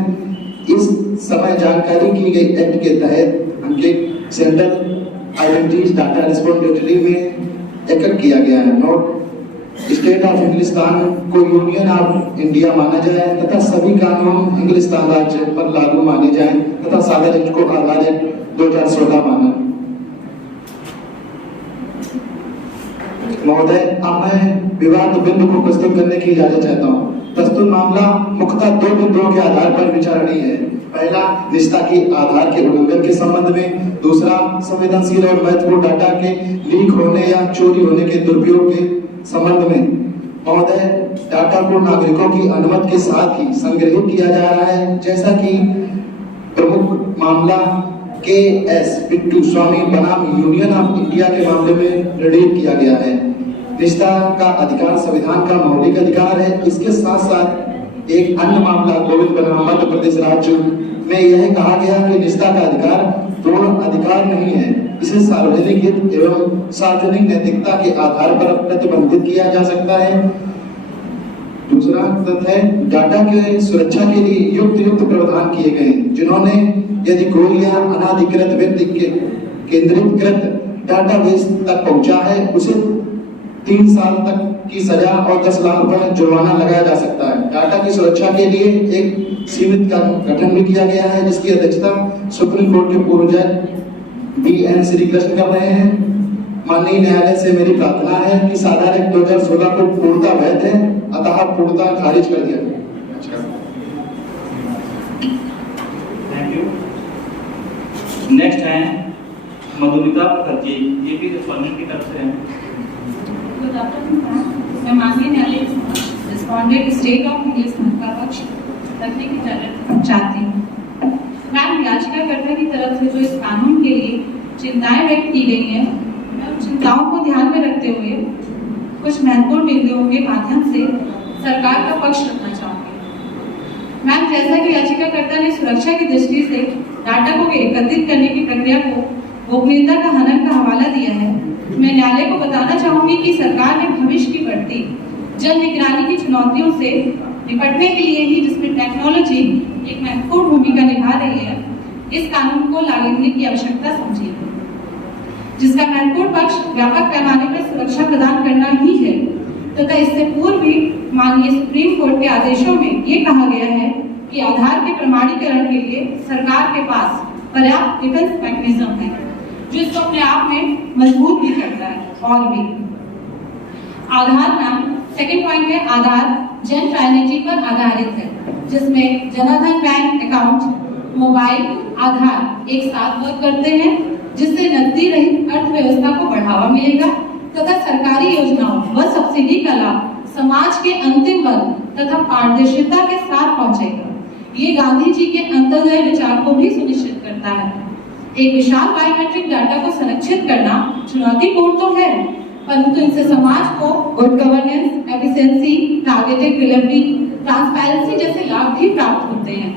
इस समय जानकारी की गई एक्ट के तहत उनके सेंट्रल आइडेंटिटी डाटा रिस्पोजिटरी में एकत्र किया गया है। नोट, स्टेट ऑफ इंग्लिस्तान को यूनियन ऑफ इंडिया माना जाए तथा सभी कानून इंग्लिस्तान राज्य पर लागू माने जाए तथा साधार एक्ट को आधार एक्ट 2016 माना। महोदय, अब मैं विवाद बिंदु को प्रस्तुत करने की इजाजत चाहता हूँ। प्रस्तुत मामला मुख्यतः 2 बिंदुओं के आधार पर विचारणीय है। पहला, निजता की आधार के उल्लंघन के संबंध में। दूसरा, संवेदनशील और महत्वपूर्ण डाटा के लीक होने या चोरी होने के दुरुपयोग के संबंध में। महोदय, डाटा को नागरिकों की अनुमति के साथ ही संग्रहित किया जा रहा है, जैसा कि प्रमुख मामला KS बिट्टू स्वामी बनाम यूनियन ऑफ इंडिया के मामले में निर्णय किया गया है। निजता का अधिकार संविधान का मौलिक अधिकार है। इसके साथ साथ एक अन्य मामला गोविंद बनाम मध्य प्रदेश राज्य में यह कहा गया कि निजता का अधिकार पूर्ण अधिकार नहीं है, इसे सार्वजनिक हित एवं सार्वजनिक नैतिकता के आधार पर प्रतिबंधित किया जा सकता है। दूसरा तथ्य है, डाटा के सुरक्षा के लिए युक्त प्रावधान किए गए, जिन्होंने यदि कोई या अनाधिकृत व्यक्ति के केंद्रीकृत डाटाबेस तक पहुंचा है, उसे 3 साल तक की सजा और 10 लाख रुपए जुर्माना लगाया जा सकता है। डाटा की सुरक्षा के लिए एक समिति का गठन भी किया गया है, जिसकी अध्यक्षता सुप्रीम कोर्ट के पूर्व जज BN श्रीकृष्ण कर रहे हैं। माननीय न्यायालय से मेरी प्रार्थना है कि साधार एक्ट 2016 को पूर्णतः वैध है, अतः पूर्णतः खारिज कर दिया जाए। Thank you. नेक्स्ट है मधुमिता मुखर्जी, ये भी रिस्पोंडेंट की तरफ से है। मैं माननीय न्यायालय रिस्पोंडेंट स्टेट ऑफ इंग्लिस्तान का पक्ष रखने की इजाजत चाहती हूँ। मैम, याचिकाकर्ता की तरफ से जो इस कानून के लिए चिंताएं व्यक्त की गई हैं, मैं उन चिंताओं को ध्यान में रखते हुए कुछ महत्वपूर्ण बिंदुओं के माध्यम से सरकार का पक्ष रखना चाहूंगी। मैम, जैसा कि याचिकाकर्ता ने सुरक्षा की दृष्टि से डाटा को एकत्रित करने की प्रक्रिया को गोपनीयता का हनन का हवाला दिया है, मैं न्यायालय को बताना चाहूंगी कि सरकार ने भविष्य की बढ़ती जन निगरानी की चुनौतियों से निपटने के लिए ही, जिसमें टेक्नोलॉजी एक महत्वपूर्ण भूमिका निभा रही है, इस कानून को लागू करने की आवश्यकता समझी है, जिसका महत्वपूर्ण पक्ष व्यापक पैमाने पर सुरक्षा प्रदान करना ही है तथा इससे पूर्व भी माननीय सुप्रीम कोर्ट के आदेशों में ये कहा गया है कि आधार के प्रमाणीकरण के लिए सरकार के पास पर्याप्त डिफेंस मैकेनिज्म है, जो इसको अपने आप में मजबूत भी करता है। और भी आधार नाम सेकंड पॉइंट में आधार जन ट्राइनिटी पर आधारित है, जिसमें जनाधन बैंक अकाउंट, मोबाइल, आधार एक साथ वर्क करते हैं, जिससे नकदी रहित अर्थव्यवस्था को बढ़ावा मिलेगा तथा सरकारी योजनाओं व सब्सिडी का लाभ समाज के अंतिम वर्ग तथा पारदर्शिता के साथ पहुंचेगा। ये गांधी जी के अंत्योदय विचार को भी सुनिश्चित करता है। एक विशाल बायोमेट्रिक डाटा को संरक्षित करना चुनौतीपूर्ण तो है, परंतु इनसे समाज को good governance, efficiency, targeted delivery, transparency जैसे लाभ भी प्राप्त होते हैं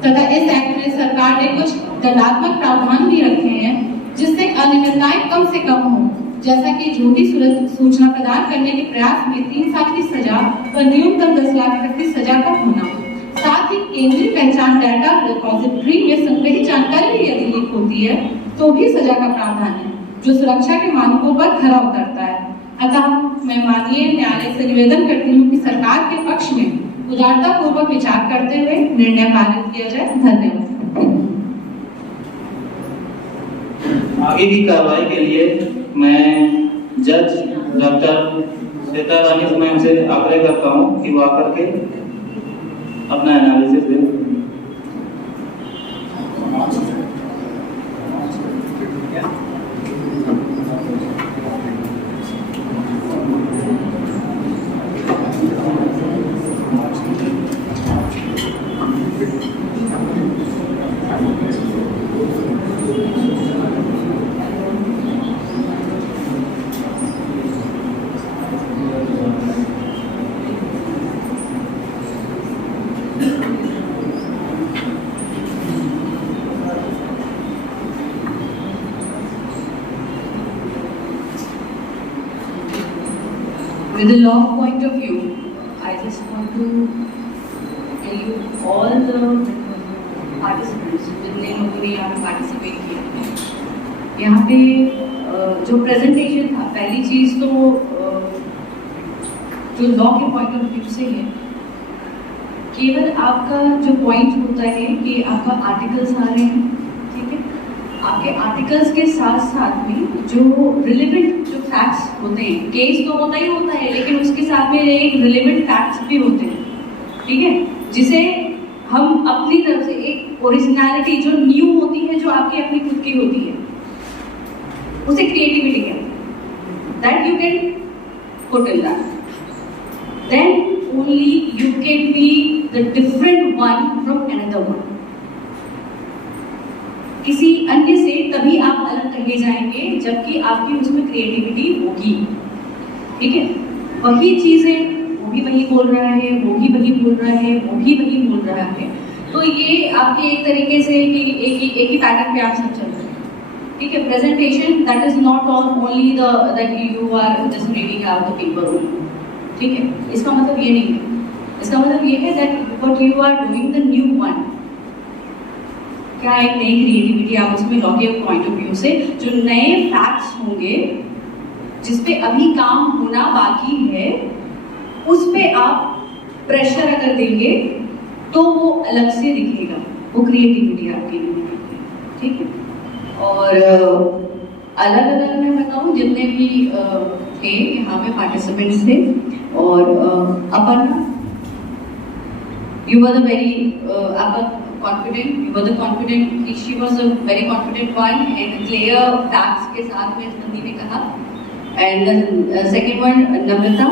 तथा इस एक्ट में सरकार ने कुछ दंडात्मक प्रावधान भी रखे हैं, जिससे अनियमितताएं कम से कम हो, जैसा कि झूठी सूचना प्रदान करने के प्रयास में 3 साल की सजा व न्यूनतम 10 लाख तक की सजा का होना। साथ ही केंद्रीय पहचान डाटा रिपोजिटरी में संग्रहित जानकारी यदि लीक होती है तो भी सजा का प्रावधान है, जो सुरक्षा के मानकों पर खरा उतरता है। अतः मैं माननीय न्यायालय से निवेदन करती हूँ कि सरकार के पक्ष में उदारता पूर्वक विचार करते हुए निर्णय पारित किया जाए। धन्यवाद। आगे की कार्रवाई के लिए मैं जज डॉक्टर श्वेता रानी मैम से आग्रह करता हूँ कि वो आकर के अपना एनालिसिस दें। With the law point of view, I just want to tell you all the participants जितने लोगों ने यहाँ पार्टिसिपेट किया। यहाँ पे जो प्रेजेंटेशन था, पहली चीज़ तो जो लॉ के पॉइंट ऑफ व्यू से है, केवल आपका जो पॉइंट होता है कि आपका आर्टिकल्स आ रहे हैं, ठीक है, आपके आर्टिकल्स के साथ साथ में जो रिलेवेंट जो फैक्ट्स होते हैं, केस तो होता ही होता है, लेकिन उसके साथ में एक रिलेवेंट फैक्ट्स भी होते हैं, ठीक है, जिसे हम अपनी तरफ से एक ओरिजिनलिटी जो न्यू होती है, जो आपकी अपनी खुद की होती है, उसे क्रिएटिविटी कहते हैं। That you can put in that, then only you can be the different one from another one. किसी अन्य से तभी आप अलग कहे जाएंगे जबकि आपकी उसमें क्रिएटिविटी होगी, ठीक है। वही चीजें वो भी वही बोल रहा है, वो भी वही बोल रहा है, वो भी वही बोल रहा है, तो ये आपके एक तरीके से कि एक ही पैटर्न पे आप सब चल रहे हैं, ठीक है। Presentation that is not only that you are just reading out the paper only, ठीक है। इसका मतलब ये नहीं है, इसका मतलब ये है that what you are doing the new one, क्या एक नई क्रिएटिविटी आप उसमें लॉ के पॉइंट ऑफ व्यू से जो नए फैक्ट्स होंगे जिसपे अभी काम होना बाकी है, उस पे आप प्रेशर अगर देंगे तो वो अलग से दिखेगा, वो क्रिएटिविटी आपकी नहीं है, ठीक है। और अलग अलग मैं बताऊं जितने भी थे यहाँ पे पार्टिसिपेंट्स थे, और Aparna, you were the very confident, you were the confident, she was a very confident one and clear facts के साथ में नंदी ने कहा। And the second one, नम्रता,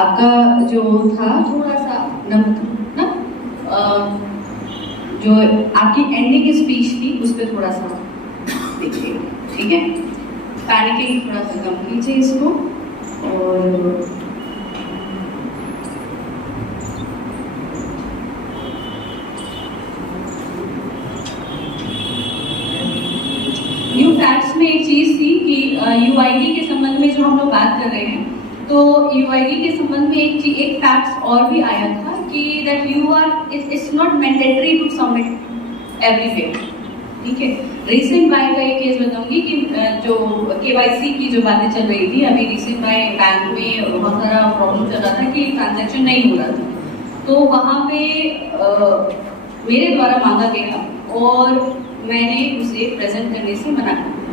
आपका जो था थोड़ा सा नम्रता ना, जो आपकी एंडिंग स्पीच थी उस पर थोड़ा सा देखिए, ठीक है। पैनिकिंग थोड़ा सा कम कीजिए इसको, और में एक चीज थी कि यूआईडी के संबंध में जो हम लोग बात कर रहे हैं, तो यूआईडी के संबंध में एक फैक्ट और भी आया था कि that you are it's not mandatory to submit everywhere, ठीक है। रीसेंट बाय का एक केस बताऊंगी कि जो केवाईसी की जो बातें चल रही थी, अभी रीसेंट बाय बैंक में बहुत सारा प्रॉब्लम चल रहा था कि ट्रांजैक्शन नहीं हो रहा था, तो वहाँ पे मेरे द्वारा मांगा गया और मैंने उसे प्रेजेंट करने से मना कर दिया।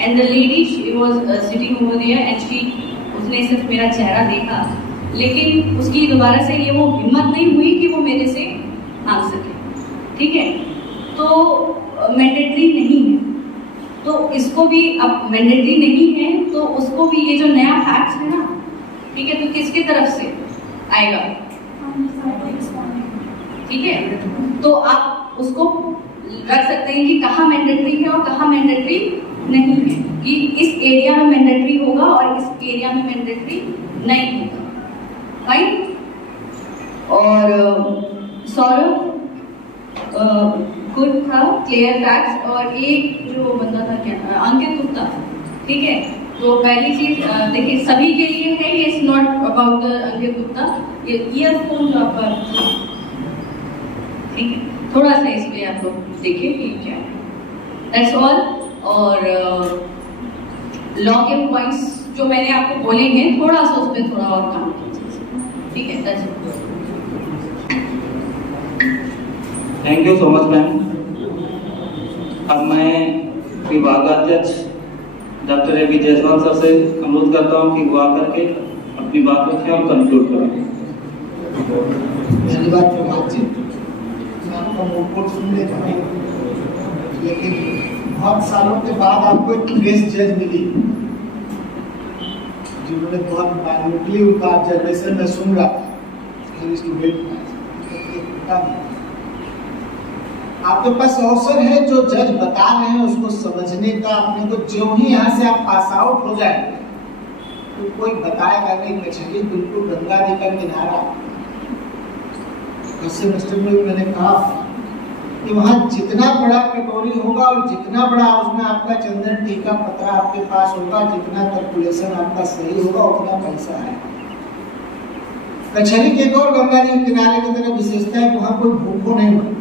And the lady she was sitting over there and she, उसने सिर्फ मेरा चेहरा देखा, लेकिन उसकी दोबारा से ये वो हिम्मत नहीं हुई कि वो मेरे से मांग सके, ठीक है। तो मैंडेटरी नहीं है, तो इसको भी अब मैंडेटरी नहीं है तो उसको भी ये जो नया फैक्ट है ना, ठीक है, तो किसके तरफ से आएगा, ठीक है। तो आप उसको रख सकते हैं कि कहाँ मैंडेटरी है और कहाँ मैंडेटरी नहीं है, कि इस एरिया में मैंडेटरी होगा और इस एरिया में मैंडेटरी नहीं होगा, राइट। और सौरभ गुड था, क्लियर फैक्ट्स, और एक जो बंदा था क्या, अंकित गुप्ता, ठीक है। तो पहली चीज देखिए सभी के लिए है, ये इज नॉट अबाउट द अंकित गुप्ता, ये ईयरफोन जो आपका था, ठीक है, थोड़ा सा इसलिए आप लोग देखिए कि क्या है, दैट्स ऑल। और लॉ के पॉइंट्स जो मैंने आपको बोले हैं, थोड़ा सा उस पर थोड़ा और काम कीजिए, ठीक है, that's all. Thank you so much ma'am. अब मैं विभागाध्यक्ष डॉक्टर ए.बी. जायसवाल सर से अनुरोध करता हूं कि वो आकर के अपनी बात रखें और कंक्लूड करें। धन्यवाद प्रभात जी, मैं आपका रिपोर्ट सुन लेता हूँ, लेकिन बहुत सालों के बाद आपको एक केस जज मिली जिन्होंने बहुत माइन्यूटली उनका ऑब्जर्वेशन में सुन रहा था, आपके पास अवसर है जो जज बता रहे हैं उसको समझने का। अपने को जो ही यहाँ से आप पास आउट हो जाए तो कोई बताएगा नहीं, कचहरी बिल्कुल गंगा जी का किनारा। सेमेस्टर में मैंने कहा कि वहाँ जितना बड़ा कटोरी होगा और जितना बड़ा उसमें आपका चंदन टीका पत्रा आपके पास होगा, जितना कैलकुलेशन आपका सही होगा, उतना पैसा है। कचहरी के एक और गंगा जी किनारे की तरह विशेषता है, वहाँ कोई भूखों नहीं मरता।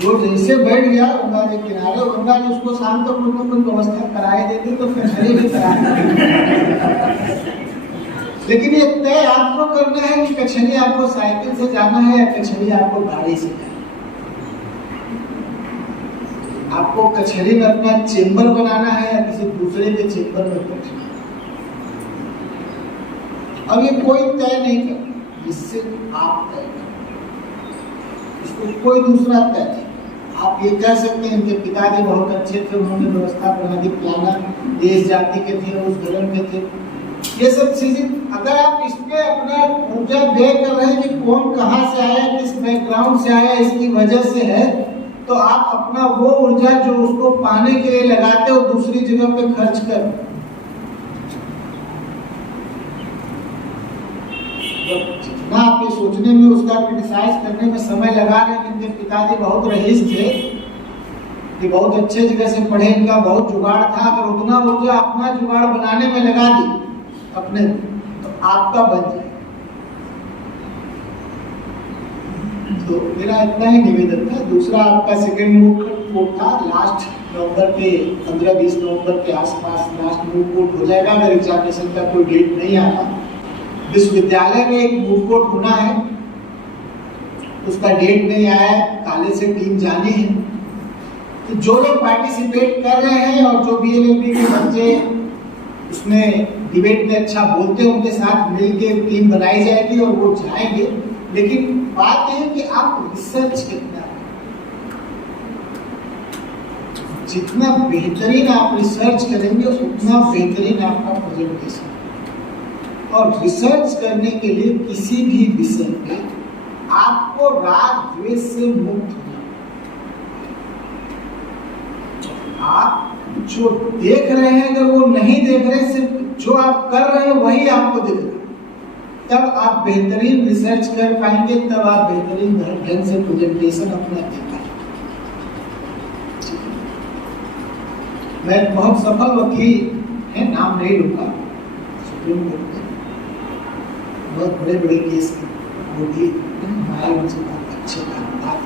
जो जैसे बैठ गया गंगा जी किनारे, गंगा जी उसको शाम तक कोई व्यवस्था कराए देती तो कचहरी भी कराए। लेकिन ये तय आपको करना है कि कचहरी आपको साइकिल से जाना है या कचहरी आपको गाड़ी से जाना है। आपको कचहरी में अपना चेंबर बनाना है या किसी दूसरे के चेंबर में बैठना। अब ये कोई तय नहीं करता, इससे आप तय करें, इसको कोई दूसरा तय नहीं। आप ये कह सकते हैं इनके पिताजी बहुत अच्छे थे, उन्होंने व्यवस्था बना दी, प्लानर देश जाति के थे, उस धर्म के थे। ये सब चीजें अगर आप इस पे अपना ऊर्जा व्यय कर रहे हैं कि कौन कहाँ से आया, किस बैकग्राउंड से आया, इसकी वजह से है, तो आप अपना वो ऊर्जा जो उसको पाने के लिए लगाते हो दूसरी जगह पे खर्च कर। जितना आप ये सोचने में, उसका क्रिटिसाइज करने में समय लगा रहे हैं। इनके पिताजी बहुत रईस थे कि बहुत अच्छे जगह से पढ़े, इनका बहुत जुगाड़ था। अगर उतना ऊर्जा अपना जुगाड़ बनाने में लगा दी अपने, तो आपका बन जाए। तो मेरा इतना ही निवेदन था। दूसरा आपका सेकेंड मूव कोर्ट था, लास्ट नवंबर के 15-20 नवंबर के आसपास लास्ट मूव कोर्ट हो जाएगा अगर एग्जामिनेशन का कोई डेट नहीं आता। विश्वविद्यालय में एक मूव कोर्ट होना है, उसका डेट नहीं आया है, कॉलेज से टीम जानी है। तो जो लोग पार्टिसिपेट कर रहे हैं और जो बीएलएलबी के बच्चे उसमें डिबेट में अच्छा बोलते हैं, उनके साथ मिलकर टीम बनाई जाएगी और वो जाएंगे। लेकिन बात यह है कि आप रिसर्च कितना, जितना बेहतरीन आप रिसर्च करेंगे उतना बेहतरीन आपका प्रेजेंटेशन। और रिसर्च करने के लिए किसी भी विषय में आपको राग द्वेष से मुक्त होना। आप जो देख रहे हैं अगर वो नहीं देख रहे, सिर्फ जो आप कर रहे हैं वही आपको दिख रहा है, तब आप बेहतरीन रिसर्च कर पाएंगे, तब आप बेहतरीन ढंग से प्रेजेंटेशन अपना दे पाएंगे। मैं बहुत सफल वकील है, नाम नहीं लूंगा, सुप्रीम कोर्ट में बहुत बड़े बड़े केस की वो भी हमारे मुझसे बहुत अच्छे कामकाज,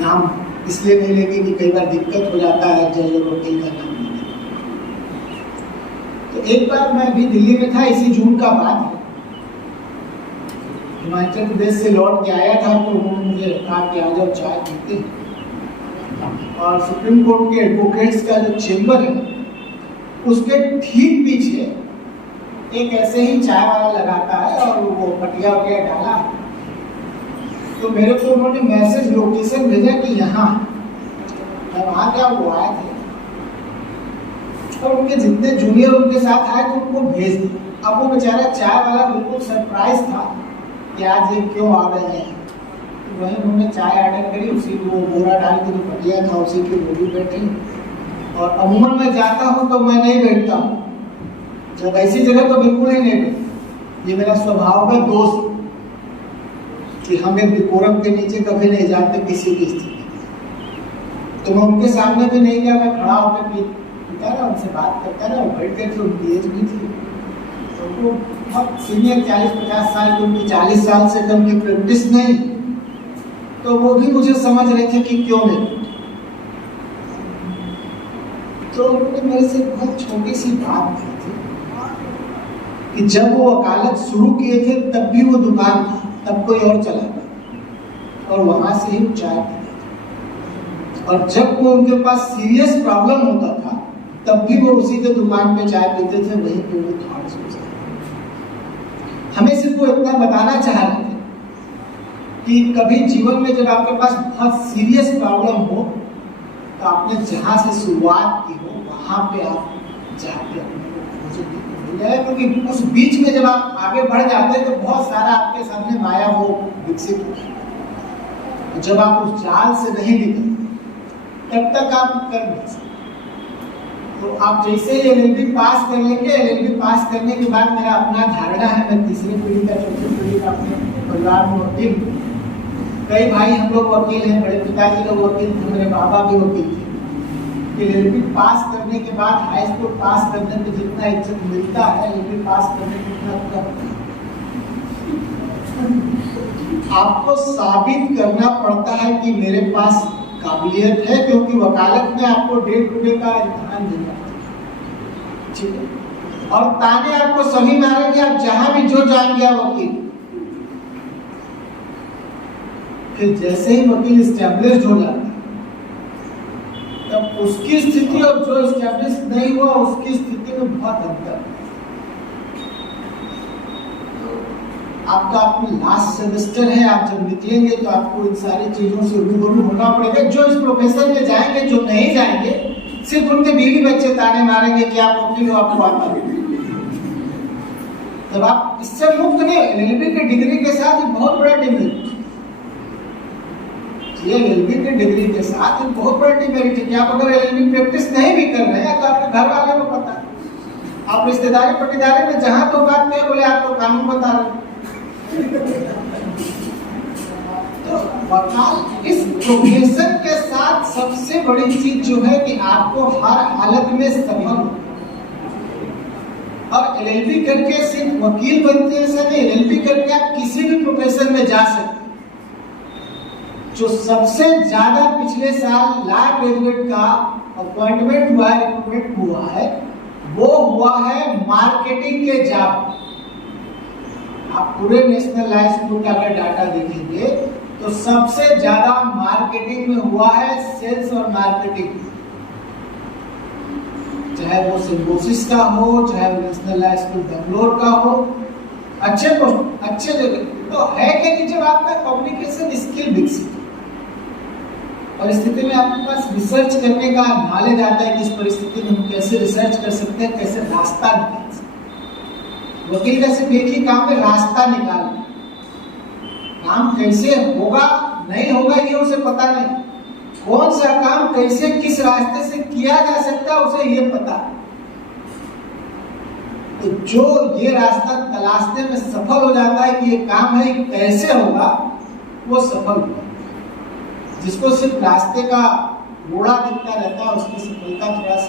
नाम इसलिए नहीं लेंगे कि कई बार दिक्कत हो जाता है जज और वकील का नाम लेने। तो एक बार मैं भी दिल्ली में था, इसी जून का बात है, हिमाचल प्रदेश से लौट के आया था, तो उन्होंने मुझे कहा कि आ जाओ चाय पीते हैं। और सुप्रीम कोर्ट के एडवोकेट्स का जो चेंबर है उसके ठीक पीछे एक ऐसे ही चाय वाला लगाता है और वो पटिया वटिया डाला, तो मेरे को उन्होंने मैसेज लोकेशन भेजा कि यहाँ, मैं वहाँ गया, वो आए थे और उनके जितने जूनियर उनके साथ आए तो उनको भेज दिया। अब वो बेचारा चाय वाला बिल्कुल सरप्राइज था कि आज ये क्यों आ गए हैं, तो वहीं उन्होंने चाय ऑर्डर करी, उसी को बोरा डाल के जो पटिया था उसी के वो भी बैठी। और अमूमन मैं जाता हूँ तो मैं नहीं बैठता हूँ, जब ऐसी जगह तो बिल्कुल ही नहीं बैठता, ये मेरा स्वभाव का दोस्त कि हम एक डिकोरम के नीचे कभी नहीं जाते किसी भी स्थिति, तो मैं उनके सामने भी नहीं गया, मैं खड़ा होकर पीता रहा, उनसे बात करता रहा, वो बैठ गए थे, उनकी एज भी थी, तो वो बहुत सीनियर 40-50 साल की, उनकी 40 साल से कम की प्रैक्टिस नहीं, तो वो भी मुझे समझ रहे थे कि क्यों नहीं। तो उन्होंने मेरे से बहुत छोटी सी बात की थी कि जब वो वकालत शुरू किए थे तब भी वो दुकान था, तब कोई और चलाता और वहां से ही चाय पीते थे, और जब वो उनके पास सीरियस प्रॉब्लम होता था तब भी वो उसी के दुकान पे चाय पीते थे, वहीं पे वो थॉट्स होते थे। हमें सिर्फ वो इतना बताना चाह रहे थे कि कभी जीवन में जब आपके पास बहुत सीरियस प्रॉब्लम हो तो आपने जहाँ से शुरुआत की हो वहाँ पे आप जाके अपने को खोजेंगे मिल जाए, क्योंकि उस बीच में जब आप आगे बढ़ जाते हैं तो बहुत सारा आपके सामने माया वो विकसित हो जाता है। जब आप उस जाल से नहीं निकलते तब तक आप कर नहीं सकते। तो आप जैसे ही LLB पास कर लेंगे, LLB पास करने के बाद मेरा अपना धारणा है, मैं तीसरी पीढ़ी का, चौथी पीढ़ी का अपने परिवार में वकील, कई भाई हम लोग वकील हैं, बड़े पिताजी लोग वकील थे, मेरे बाबा भी वकील थे। LLB पास करने के बाद हाई स्कूल पास करने में जितना इज्जत मिलता है, LLB पास करने में उतना आपको साबित करना पड़ता है कि मेरे पास काबिलियत है, क्योंकि वकालत में आपको डे टू डे का इम्तिहान देना है, ठीक है, और ताने आपको सभी मारेंगे, आप जहां भी जो जान गया वकील। फिर जैसे ही वकील इस्टेब्लिश हो जाता है तब उसकी स्थिति और जो इस्टेब्लिश नहीं हुआ उसकी स्थिति में बहुत अंतर है। आपका अपनी लास्ट सेमेस्टर है, आप जब निकलेंगे तो आपको इन सारी चीजों से रूबरू होना पड़ेगा। जो इस प्रोफेशन में जाएंगे, जो नहीं जाएंगे, सिर्फ उनके बीवी बच्चे ताने मारेंगे कि आप वकील हो, आपको आता है। जब आप इससे मुक्त नहीं, LLB की डिग्री के साथ एक बहुत बड़ा डिमेरिट, ये LLB की डिग्री के साथ एक बहुत बड़ा डिमेरिट है कि आप अगर LLB प्रैक्टिस नहीं भी कर रहे हैं तो आपके घर वाले को पता है, आप रिश्तेदारी पट्टीदारी में जहां तो बात नहीं बोले, आप तो कानून बता रहे हैं। तो वकाल इस प्रोफेशन के साथ सबसे बड़ी चीज जो है कि आपको हर हालत में सफल, और LLB करके सिर्फ वकील बनते हैं ऐसा नहीं, LLB करके आप किसी भी प्रोफेशन में जा सकते। जो सबसे ज्यादा पिछले साल लॉ ग्रेजुएट का अपॉइंटमेंट हुआ है, रिक्रूटमेंट हुआ है, वो हुआ है मार्केटिंग के जॉब। आप पूरे नेशनल लॉ स्कूल का अगर डाटा देखेंगे तो सबसे ज्यादा मार्केटिंग में हुआ है, सेल्स और मार्केटिंग, चाहे वो सिम्बोसिस का हो, चाहे वो नेशनल लॉ स्कूल बेंगलोर का हो, अच्छे जगह तो है कि जब आपका कम्युनिकेशन स्किल विकसित और स्थिति में आपके पास रिसर्च करने का नॉलेज आता है कि इस परिस्थिति में हम कैसे रिसर्च कर सकते हैं, कैसे रास्ता निकाल सकते हैं। वकील का सिर्फ एक ही काम है, रास्ता निकालना। काम कैसे होगा नहीं होगा ये उसे पता नहीं, कौन सा काम कैसे किस रास्ते से किया जा सकता है उसे ये पता। तो जो ये रास्ता तलाशने में सफल हो जाता है कि ये काम है कैसे होगा, वो सफल होगा। जिसको सिर्फ रास्ते का रोड़ा दिखता रहता है उसकी सफलता थोड़ा सा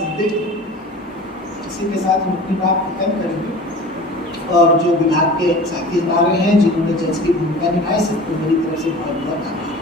इसी के साथ हम अपनी बात खत्म करेंगे और जो विभाग के साथी आ रहे हैं जिन्होंने जज की भूमिका निभाई सबको मेरी तरफ से बहुत बहुत धन्यवाद।